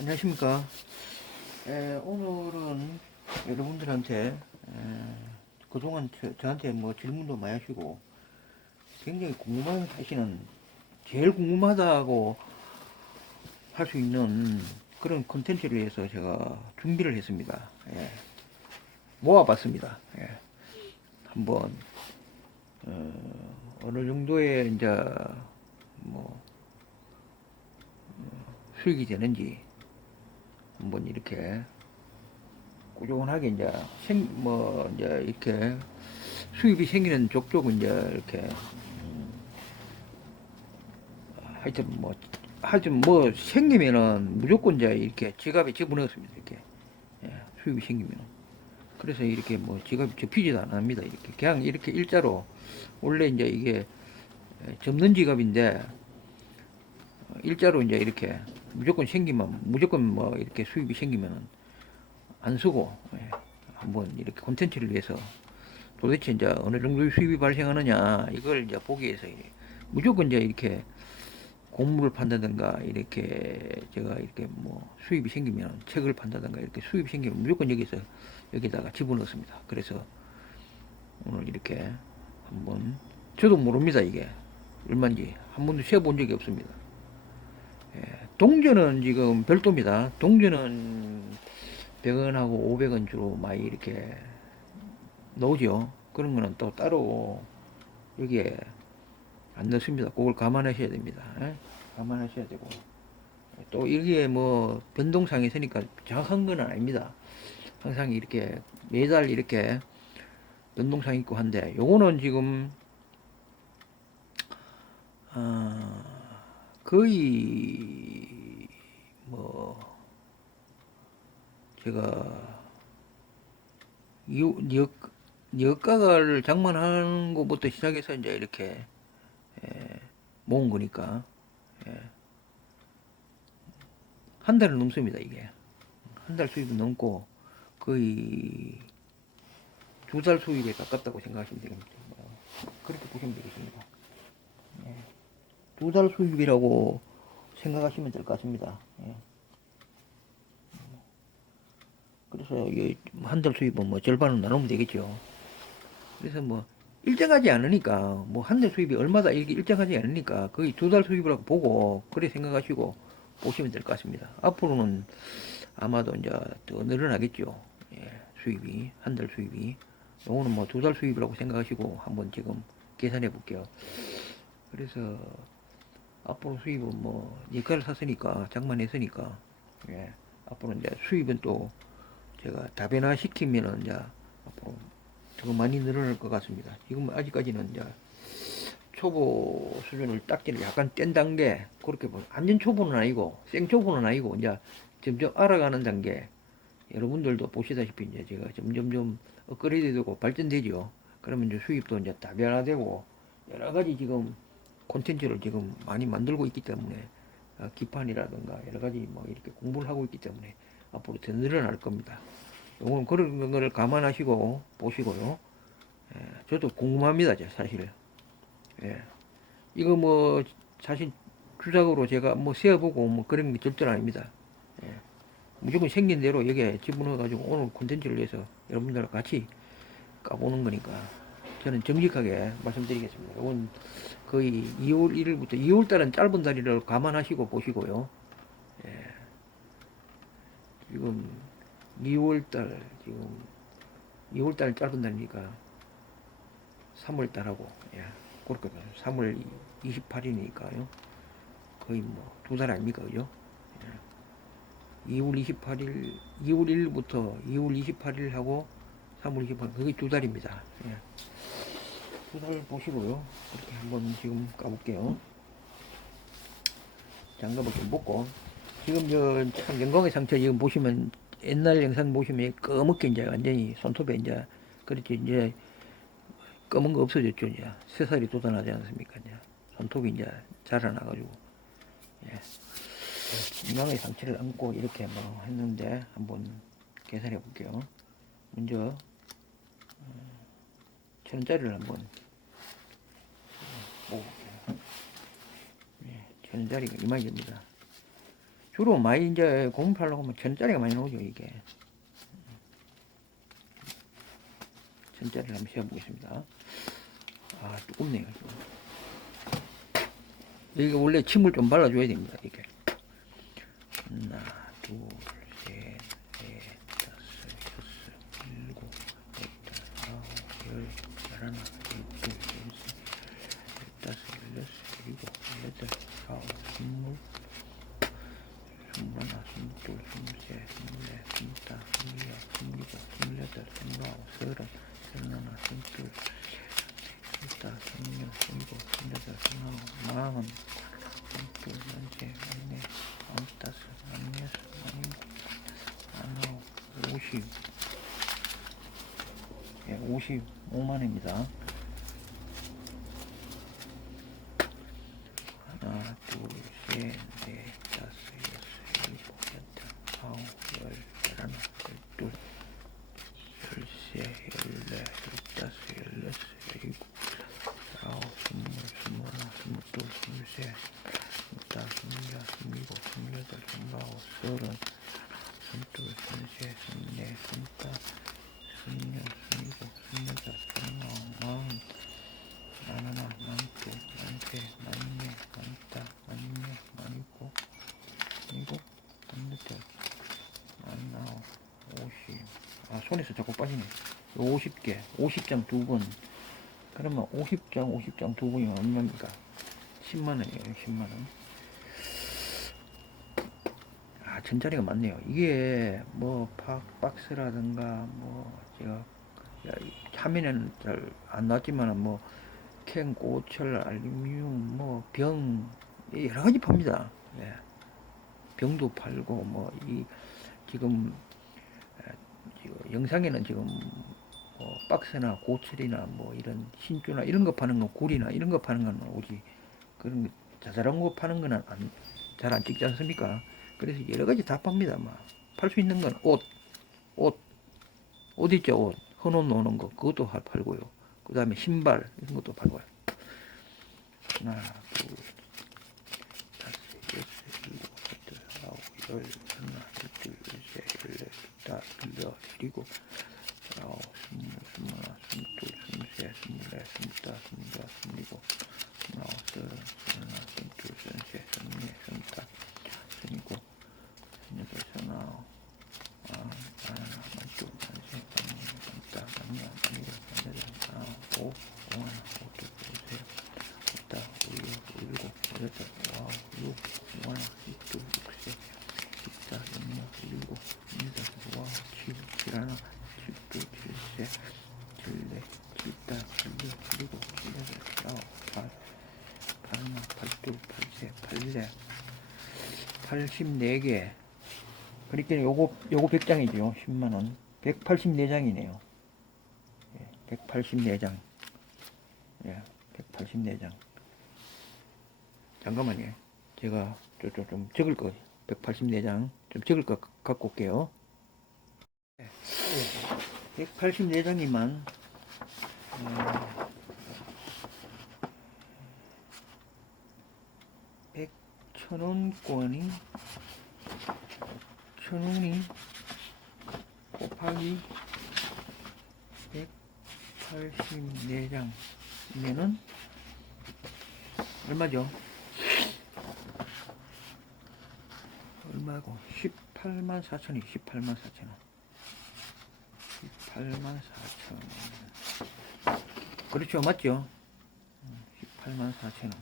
안녕하십니까. 에, 오늘은 여러분들한테 에, 그동안 저, 저한테 뭐 질문도 많이 하시고 굉장히 궁금해 하시는 제일 궁금하다고 할 수 있는 그런 콘텐츠를 위해서 제가 준비를 했습니다. 예. 모아봤습니다. 예. 한번 어, 어느 정도의 이제 뭐 수익이 되는지 한번 이렇게 꾸준하게 이제 생, 뭐 이제 이렇게 수입이 생기는 족족은 이제 이렇게 음, 하여튼 뭐 하여튼 뭐 생기면은 무조건 이제 이렇게 지갑에 집어넣습니다 이렇게. 예, 수입이 생기면 그래서 이렇게 뭐 지갑이 접히지도 안 합니다 이렇게. 그냥 이렇게 일자로 원래 이제 이게 예, 접는 지갑인데 어, 일자로 이제 이렇게 무조건 생기면 무조건 뭐 이렇게 수입이 생기면 안 쓰고 예, 한번 이렇게 콘텐츠를 위해서 도대체 이제 어느 정도의 수입이 발생하느냐 이걸 이제 보기 위해서 무조건 이제 이렇게 공물을 판다든가 이렇게 제가 이렇게 뭐 수입이 생기면 책을 판다든가 이렇게 수입이 생기면 무조건 여기서 여기다가 집어넣습니다. 그래서 오늘 이렇게 한번 저도 모릅니다 이게 얼마인지 한 번도 세본 적이 없습니다. 예, 동전은 지금 별도입니다. 동전은 100원하고 500원 주로 많이 이렇게 넣으죠. 그런 거는 또 따로 여기에 안 넣습니다. 그걸 감안하셔야 됩니다. 예? 감안하셔야 되고. 또 이게 뭐 변동상이 있으니까 정확한 건 아닙니다. 항상 이렇게 매달 이렇게 변동상 있고 한데 요거는 지금 아, 거의 뭐 제가 유- 역 여가를 장만하는 것부터 시작해서 이제 이렇게 예, 모은 거니까 예. 한 달은 넘습니다 이게 한 달 수입은 넘고 거의 두 달 수입에 가깝다고 생각하시면. 뭐, 그렇게 보시면 되겠습니다. 두달 수입이라고 생각하시면 될 것 같습니다. 예. 그래서 한 달 수입은 뭐 절반은 나누면 되겠죠. 그래서 뭐 일정하지 않으니까 뭐 한 달 수입이 얼마다 이게 일정하지 않으니까 거의 두 달 수입이라고 보고 그래 생각하시고 보시면 될 것 같습니다. 앞으로는 아마도 이제 더 늘어나겠죠. 예, 수입이 한 달 수입이 요거는 뭐 두 달 수입이라고 생각하시고 한번 지금 계산해 볼게요. 그래서 앞으로 수입은 뭐 예가를 샀으니까 장만했으니까 예, 앞으로 이제 수입은 또 제가 다변화 시키면은 이제 앞으로 더 많이 늘어날 것 같습니다. 지금 아직까지는 이제 초보 수준을 닦기는 약간 뗀 단계 그렇게 뭐 완전 초보는 아니고 생 초보는 아니고 이제 점점 알아가는 단계 여러분들도 보시다시피 이제 제가 점점 좀 업그레이드 되고 발전되죠. 그러면 이제 수입도 이제 다변화되고 여러 가지 지금 콘텐츠를 지금 많이 만들고 있기 때문에 어, 기판이라든가 여러 가지 뭐 이렇게 공부를 하고 있기 때문에 앞으로 더 늘어날 겁니다. 요건 그런 거를 감안하시고 보시고요. 예, 저도 궁금합니다, 제 사실. 예. 이거 뭐 사실 주작으로 제가 뭐 세어보고 뭐 그런 게 절대로 아닙니다. 예. 무조건 생긴 대로 여기에 집어넣어가지고 오늘 콘텐츠를 위해서 여러분들과 같이 까보는 거니까 저는 정직하게 말씀드리겠습니다. 이건 거의 2월 1일부터 2월 달은 짧은 다리를 감안하시고 보시고요. 예. 지금 2월 달 지금 2월 달 짧은 달이니까 3월 달하고 예. 그렇게 3월 28일이니까요. 거의 뭐 두 달 아닙니까, 그죠? 예. 2월 28일, 2월 1일부터 2월 28일 하고 3월 28일 그게 두 달입니다. 예. 두달 보시고요. 이렇게 한번 지금 까볼게요. 장갑을 좀 벗고 지금 저 참 영광의 상처 지금 보시면 옛날 영상 보시면 검게 이제 완전히 손톱에 이제 그렇지 이제 검은 거 없어졌죠 이제 새 살이 돋아나지 않습니까 이제 손톱이 이제 자라나가지고 예. 영광의 상처를 안고 이렇게 뭐 했는데 한번 계산해 볼게요. 먼저 천 원짜리를 한번 먹어볼게요. 예, 천 원짜리가 이만입니다. 주로 많이 이제 공급하려고 하면 천짜리가 많이 나오죠, 이게. 천짜리를 한번 세어보겠습니다. 아, 두껍네요. 여기가 원래 침을 좀 발라줘야 됩니다, 이게. 하나, 둘, 셋, 넷, 다섯, 여섯, 일곱, 여덟, 아홉, 열, 열하나, 열둘, 열셋, 열다섯, 열여섯, 일곱, 여덟, 아홉, 스물, 스물하나, 스물둘, 스물셋, 스물넷, 스물다, 스물여섯, 스물일곱, 스물여덟, 스물아홉, 서른, 서른하나, 서른둘, 스물다, 스물여섯, 스물일곱, 스물여덟, 스물아홉, 마흔, 만둘, 만셋, 만넷, 만다섯, 만여섯, 만일곱, 만아홉, 오십. 예, 55만 원입니다. 하나, 둘, 셋, 넷, 다섯, 여섯, 일곱, 여덟, 아홉, 열, 열하나, 열둘, 열세, 열네, 열다섯, 열여섯, 열일곱, 아홉, 스물, 스물하나, 스물둘, 스물셋, 스물다, 스물여섯, 스물일곱, 스물여덟, 스물아홉, 서른, 스물둘, 스물셋, 스물넷, 스물다, 스물여섯, 스물일곱, 스물여덟, 스물아홉, 마흔, 만하나, 만둘, 만셋, 만넷, 만다, 만여, 만일곱, 일곱, 만여덟, 만아홉, 오십. 아, 손에서 자꾸 빠지네. 50개, 50장 두 번. 그러면 50장, 50장 두 번이면 얼마입니까? 10만원이에요, 10만원. 아, 전자리가 많네요. 이게 뭐, 박, 박스라든가, 뭐, 제가, 화면에는 잘 안 나왔지만, 뭐, 캔, 고철, 알루미늄, 뭐, 병, 예, 여러 가지 팝니다. 예. 병도 팔고, 뭐, 이, 지금, 영상에는 지금, 뭐, 박스나 고철이나 뭐, 이런 신주나 이런 거 파는 거, 굴이나 이런 거 파는 거는 오지. 그런 거, 자잘한 거 파는 거는 안, 잘 안 찍지 않습니까? 그래서 여러 가지 다 팝니다. 막. 팔수 있는 건 옷, 옷, 옷 있죠, 옷. 헌옷 노는 거, 그것도 하- 팔고요. 그 다음에 신발, 이런 것도 팔고요. 하나, 둘, 다섯, 여섯, 일곱, 여덟, 아홉, 열, 하나, 둘, 셋, 열넷, 다섯, 여섯, 일곱, 아홉, 스물, 스물하나, 스물둘, 스물셋, 스물넷, 스물다섯, 스물여섯, 스물일곱, 스물아홉, 서른하나, 서른둘, 서른셋, 서른넷, 서른다섯, 서른일곱, 서른여덟, 서른아홉, 아, 하나, 만둘, 만셋, 만넷, 만다, 만여, 만일곱, 만여덟, 만아홉, 오, 오하나, 오둘, 오셋, 오다, 오여, 오일곱, 오여덟, 오아홉, 육, 오하나, 육둘, 육셋, 십사, 육여, 일곱, 일여덟, 오아홉, 칠, 칠하나, 칠둘, 칠셋, 칠넷, 칠다, 칠여, 칠일곱, 칠여덟, 아홉, 팔, 팔하나, 팔둘, 팔셋, 팔넷, 팔십네 개. 그러니까 요거 요거 100장이죠. 10만 원. 184장이네요. 예, 184장. 예, 184장. 잠깐만요. 제가 좀, 좀, 좀 적을 거 184장 좀 적을 거 갖고 올게요. 184장이만 백 천원권이 천원이 곱하기 184장이면은 얼마죠? 얼마고? 18만 4천이 18만 4천 원. 18만 4천 원. 그렇죠, 맞죠? 18만 4천 원.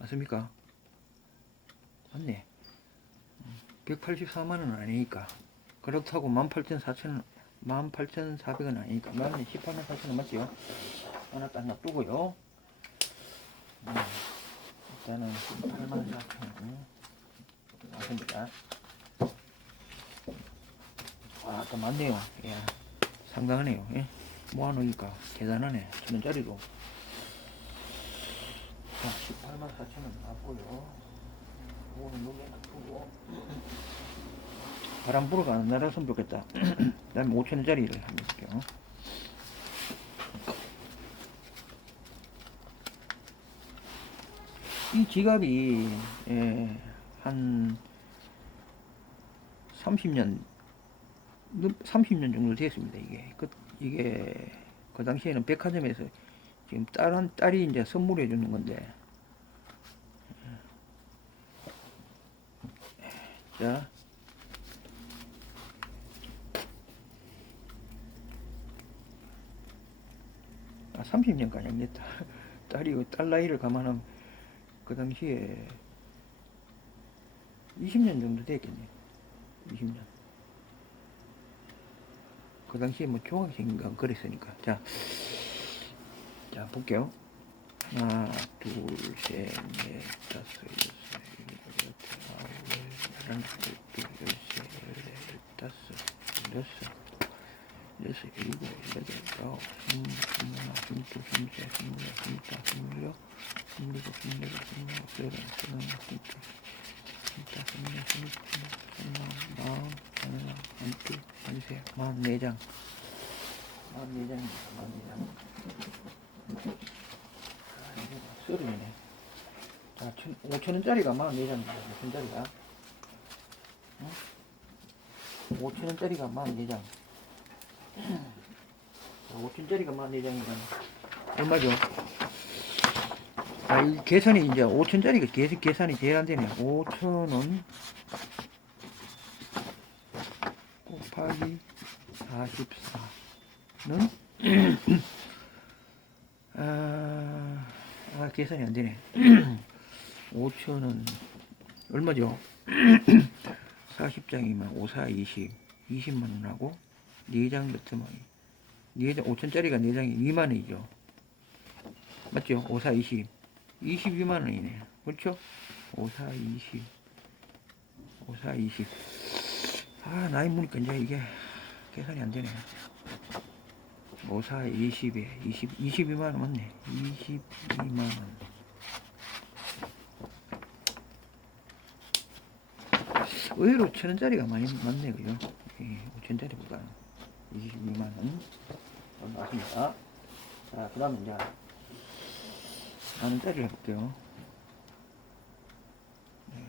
맞습니까? 맞네. 184만 원 아니니까. 그렇다고 18,400원, 18,400원 아니니까. 맞네. 18만 4천 원 맞죠? 하나 딱 놔두고요. 음, 일단은 18만 4천 원. 맞습니다. 와, 또 많네요. 예. 상당하네요. 예. 모아놓으니까 계산하네. 천 원짜리로. 자, 18만 4천 원 나왔고요. 놔두고. 바람 불어가 안 날았으면 좋겠다. 그 다음에 5천 원짜리를 한번 볼게요. 이 지갑이 예, 한 30년 30년 정도 됐습니다. 이게 그 이게 그 당시에는 백화점에서 지금 딸한 딸이 이제 선물해 주는 건데 자 아, 30년까지 안 됐다. 딸이 그딸 나이를 감안하면 그 당시에 20년 정도 됐겠네. 20년. 그 당시에 뭐 중학생인가 그랬으니까. 자, 자 볼게요. 하나, 둘, 셋, 넷, 다섯, 여섯, 일곱, 여덟, 아홉, 하나, 열둘, 열세, 열네, 열다섯, 여섯, 여섯, 일곱, 여덟, 아홉, 스물, 스물하나, 스물둘, 스물셋, 스물넷, 스물다섯, 스물여섯, 스물일곱, 스물여덟, 스물아홉, 서른, 서른하나, 스물둘, 스물다섯, 스물여섯, 스물일곱, 스물여덟, 마흔, 마흔하나, 마흔둘, 마흔셋, 마흔네장. 마흔네장입니다. 마흔네장. 아, 이거 봐. 서른이네. 자, 천, 오천원짜리가 마흔네장입니다. 오천원짜리가. 응? 오천원짜리가 마흔네장. 5천짜리가 14장이면 얼마죠? 아, 이 계산이 이제 5천짜리가 계산, 계산이 제일 안 되네. 5천원 곱하기 44는 아, 아, 계산이 안 되네. 5천원 얼마죠? 40장이면 5, 4, 20. 20만 원하고 4장 몇 점이 4장 5천짜리가 4장이 2만 원이죠. 맞죠? 5, 4, 20. 22만 원이네. 그렇죠? 5, 4, 20. 5, 4, 20. 아, 나이 보니까 이제 이게 계산이 안 되네. 5, 4, 20에 20, 22만 원 맞네. 22만 원. 의외로 천 원짜리가 많이 많네, 그죠? 예, 5천 짜리보다 22만 원 맞습니다. 자, 그 다음에 이제 만 원짜리 해볼게요. 네.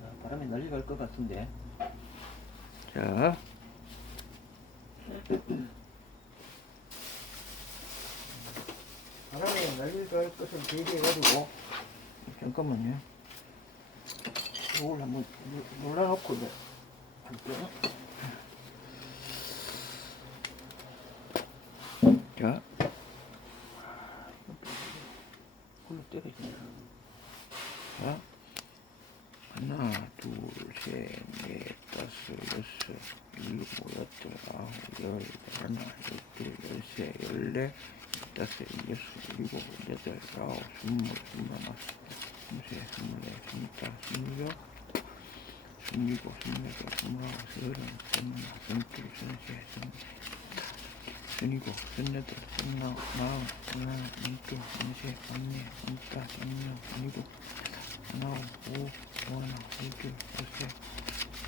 자, 바람에 날려갈 것 같은데. 자. 바람에 날려갈 것을 대비해가지고 잠깐만요. 이걸 한번 이제 할게요. 자, 홀로 때려주네. 자, 하나, 둘, 셋, 넷, 다섯, 여섯, 일곱, 여덟, 아홉, 열, 열하나, 열둘, 열세, 열네, 다섯, 여섯, 일곱, 여덟, 아홉, 스물, 스물하나, 스물세, 스물네, 스물다섯, 스물여섯, 스물일곱, 스물여덟, 스물아홉, 서른, 서른하나, 서른둘, 서른셋, 서른일곱, 서른여덟, 서른아홉, 마흔, 서른하나, 서른둘, 서른셋, 서른넷, 서른다섯, 서른여섯, 서른일곱, 서른아홉, 오, 오하나, 오둘, 오셋,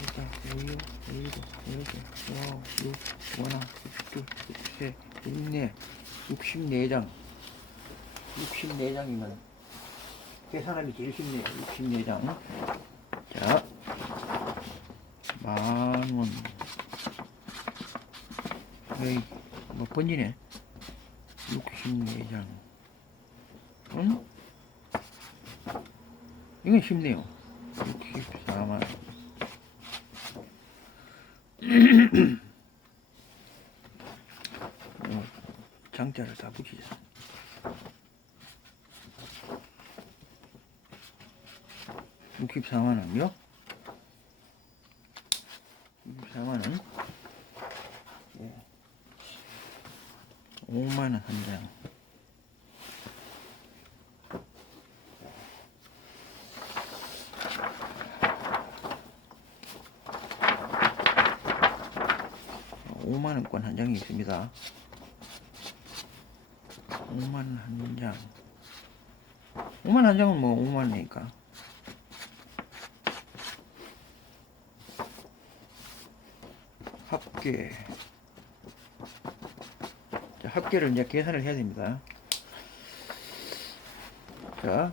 오다, 오육, 오일곱, 오여덟, 오아홉, 육, 육셋, 육넷, 64장. 64장이면 계산하기 제일 쉽네요. 64장. 자, 만 원. 에이, 뭐 번지네. 64장. 응? 이건 쉽네요. 64만 원. 어, 장자를 다 붙이자. 육십사만 원요? 육십사만 원. 예. 오만 원 한 장. 오만 원권 한 장이 있습니다. 5만 한 장. 5만 한 장은 뭐 5만 원이니까. 합계. 자, 합계를 이제 계산을 해야 됩니다. 자,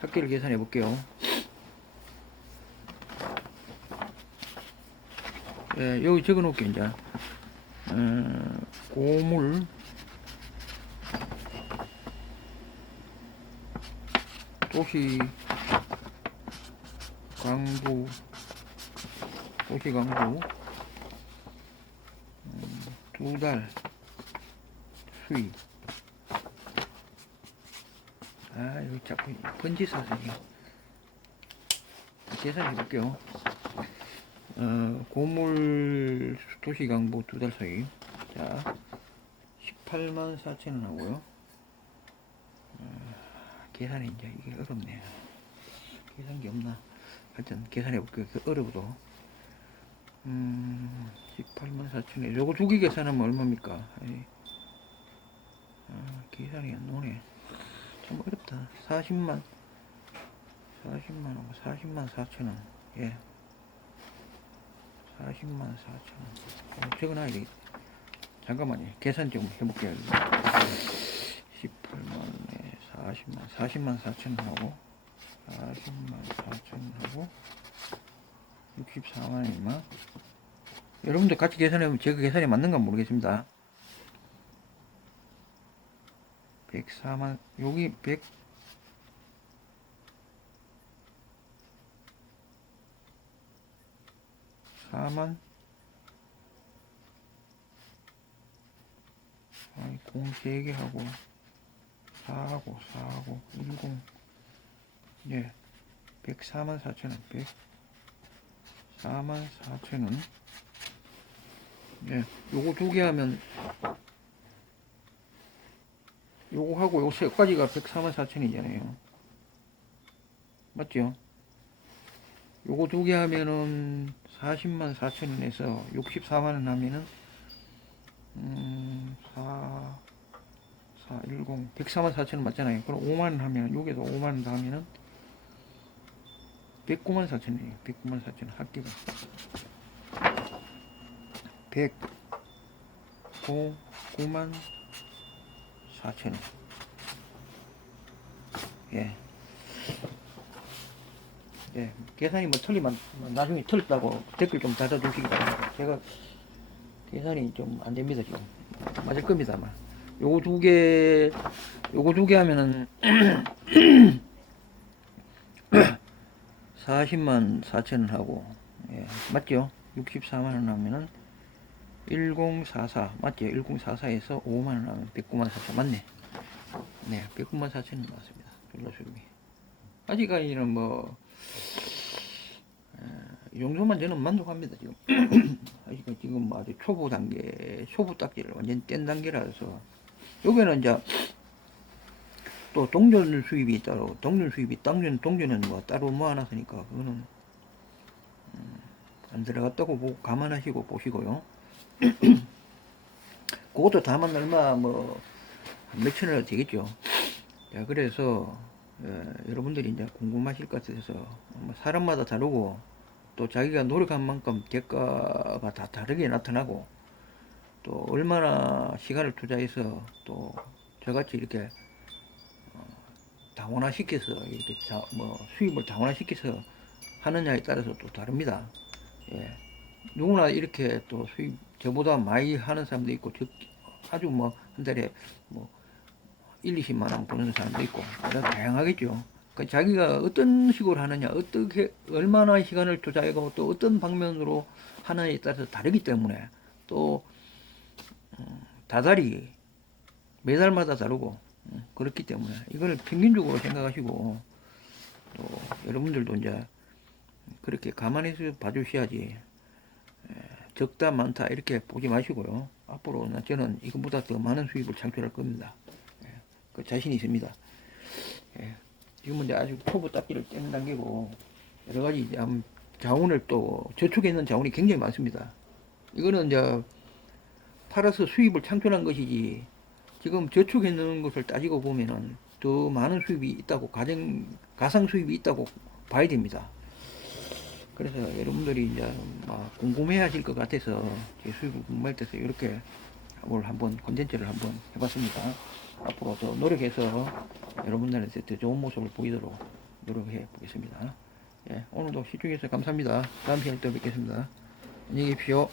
합계를 계산해 볼게요. 예, 여기 적어 놓을게요, 이제. 어, 고물, 도시, 강부, 도시 강부, 음, 두 달, 수입. 아, 이거 자꾸 번지 이게. 계산해 볼게요. 어, 고물 도시 강부 두 달 사이. 자, 18만 4천 원 하고요. 어, 계산이 이제 이게 어렵네. 계산기 없나? 하여튼 계산해 볼게요. 그 어려워도. 음, 18만 4천 원. 요거 두개 계산하면 얼마입니까? 아, 계산이 안 나오네. 참 어렵다. 40만, 40만 하고 40만 4천 원. 예. 40만 4천 원. 어, 적어놔야 되겠다. 잠깐만요. 계산 좀 해볼게요. 18만에 40만, 40만 4천 원 하고, 40만 4천 원 하고, 64만 얼마? 여러분들 같이 계산해보면 제가 계산이 맞는가 모르겠습니다. 104만, 여기 100, 4만, 아니 공 3개 하고 4하고 4하고 10 예, 104만 4천원 100 44,000원 예, 요거 두 개 하면 요거 하고 요 세 가지가 144,000원이잖아요 맞죠? 요거 두 개 하면은 40만 4천원에서 64만원 하면은 음, 4, 4, 10, 104만 4천원 맞잖아요. 그럼 5만원 하면, 여기서 5만원 더 하면은 109만 4천 원이에요. 109만 4천 원 합계가 109만 4천 원. 예. 예, 계산이 뭐 틀리면 뭐 나중에 틀렸다고 댓글 좀 달아주시기 바랍니다. 제가 계산이 좀 안 됩니다, 지금. 맞을 겁니다, 아마. 요거 두 개, 요거 두 개 하면은 40만 4천 원 하고, 예, 맞죠? 64만 원 하면은 1044, 맞죠? 1044에서 5만 원 하면 109만 4천, 맞네. 네, 109만 4천 원 나왔습니다. 근로 수입이. 아직까지는 뭐, 이 정도만 저는 만족합니다 지금 아직 지금 뭐 아주 초보 단계 초보 딱지를 완전 뗀 단계라서 여기는 이제 또 동전 수입이 따로 동전 수입이 동전 동전은 뭐 따로 모아놨으니까 그거는 음, 안 들어갔다고 보고 감안하시고 보시고요. 그것도 다만 얼마 뭐 몇천 원 되겠죠. 자 그래서 예, 여러분들이 이제 궁금하실 것 같아서 뭐 사람마다 다르고 또 자기가 노력한 만큼 대가가 다 다르게 나타나고 또 얼마나 시간을 투자해서 또 저같이 이렇게 어, 다원화시켜서 이렇게 자, 뭐 수입을 다원화시켜서 하느냐에 따라서 또 다릅니다. 예. 누구나 이렇게 또 수입 저보다 많이 하는 사람도 있고 즉 아주 뭐 한 달에 뭐 1, 20만 원 버는 사람도 있고 다양하겠죠. 그 자기가 어떤 식으로 하느냐, 어떻게 얼마나 시간을 투자하고 또 어떤 방면으로 하느냐에 따라서 다르기 때문에 또 음, 다달이 매달마다 다르고 음, 그렇기 때문에 이걸 평균적으로 생각하시고 또 여러분들도 이제 그렇게 감안해서 봐주셔야지 에, 적다 많다 이렇게 보지 마시고요. 앞으로는 저는 이것보다 더 많은 수입을 창출할 겁니다. 예, 그 자신 있습니다. 예. 지금은 이제 아주 초보 떼는 단계고 여러 가지 자원을 또 저축해 있는 자원이 굉장히 많습니다. 이거는 이제 팔아서 수입을 창출한 것이지 지금 저축해 놓은 것을 따지고 보면은 더 많은 수입이 있다고 가정 가상 수입이 있다고 봐야 됩니다. 그래서 여러분들이 이제 막 궁금해 하실 것 같아서 제 수입을 궁금할 때서 이렇게 뭘 한번 콘텐츠를 한번 해봤습니다. 앞으로 더 노력해서 여러분들한테 더 좋은 모습을 보이도록 노력해 보겠습니다. 예, 오늘도 시청해주셔서 감사합니다. 다음 시간에 또 뵙겠습니다. 안녕히 계십시오.